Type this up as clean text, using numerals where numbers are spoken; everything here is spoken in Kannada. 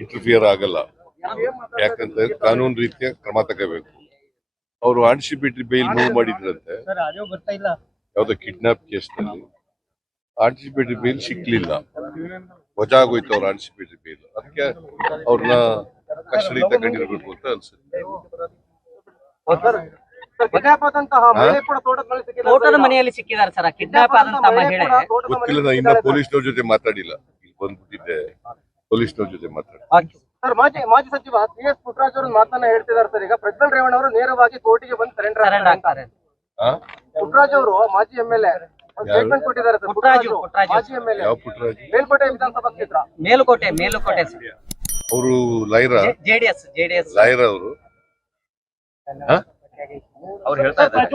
ಇಂಟರ್ಫಿಯರ್ ಆಗಲ್ಲ. ಯಾಕಂತಂದ್ರೆ ಕಾನೂನು ರೀತಿಯ ಕ್ರಮ ತಗೋಬೇಕು. ಅವರು ಆಂಟಿಸಿಪೇಟರಿ ಬೇಲ್ ಮೂವ್ ಮಾಡಿದ್ರಂತೆ ಯಾವ್ದೋ ಕಿಡ್ನಾಪ್ ಕೇಸ್ನಲ್ಲಿ. ಆಂಟಿಸಿಪೇಟರಿ ಬೇಲ್ ಸಿಕ್ಲಿಲ್ಲ, ವಜಾ ಆಗೋಯ್ತು ಅವ್ರ ಆಂಟಿಸಿಪೇಟರಿ ಬೇಲ್. ಅದಕ್ಕೆ ಅವ್ರನ್ನ ಕಸ್ಟಡಿ ತಗೊಂಡಿರ್ಬೇಕು ಅಂತ ಅನ್ಸುತ್ತೆ. ತೋಟದ ಮನೆಯಲ್ಲಿ ಸಿಕ್ಕಿದ್ದಾರೆ ಸರ್. ಕಿಡ್ನಾಪ್ ಆದಂತ ಮಹಿಳೆ ಗೊತ್ತಿಲ್ಲ, ನಾನು ಇನ್ನ ಪೊಲೀಸ್ನವ್ರ ಜೊತೆ ಮಾತಾಡಿಲ್ಲ. ಇಲ್ಲಿ ಬಂದ್ಬಿಟ್ಟಿದ್ದೆ, ಪೊಲೀಸ್ನವ್ರ ಜೊತೆ ಮಾತಾಡಿ. ಸರ್, ಮಾಜಿ ಸಚಿವ CS ಪುಟ್ಟರಾಜ್ ಅವರು ಮಾತನ್ನ ಹೇಳ್ತಿದ್ದಾರೆ ಸರ್. ಈಗ ಪ್ರಜ್ವಲ್ ರೇವಣ್ಣ ಅವರು ನೇರವಾಗಿ ಕೋರ್ಟಿಗೆ ಬಂದು ಸರೆಂಡರ್ ಆಗ್ತಾರೆ. ಪುಟ್ಟರಾಜ್ ಅವರು ಮಾಜಿ MLA ಸ್ಟೇಟ್ಮೆಂಟ್ ಕೊಟ್ಟಿದ್ದಾರೆ ಸರ್. ಮಾಜಿ MLA ಯಾವ ಪುಟ್ಟರಾಜ್? ಮೇಲ್ಕೋಟೆ ವಿಧಾನಸಭಾ ಕ್ಷೇತ್ರ. ಮೇಲುಕೋಟೆ ಅವರು ಲೈರಾ? ಜೆಡಿಎಸ್ ಲೈರಾ ಅವರು ಅವ್ರು ಹೇಳ್ತಾ ಇದ್ದಾರೆ.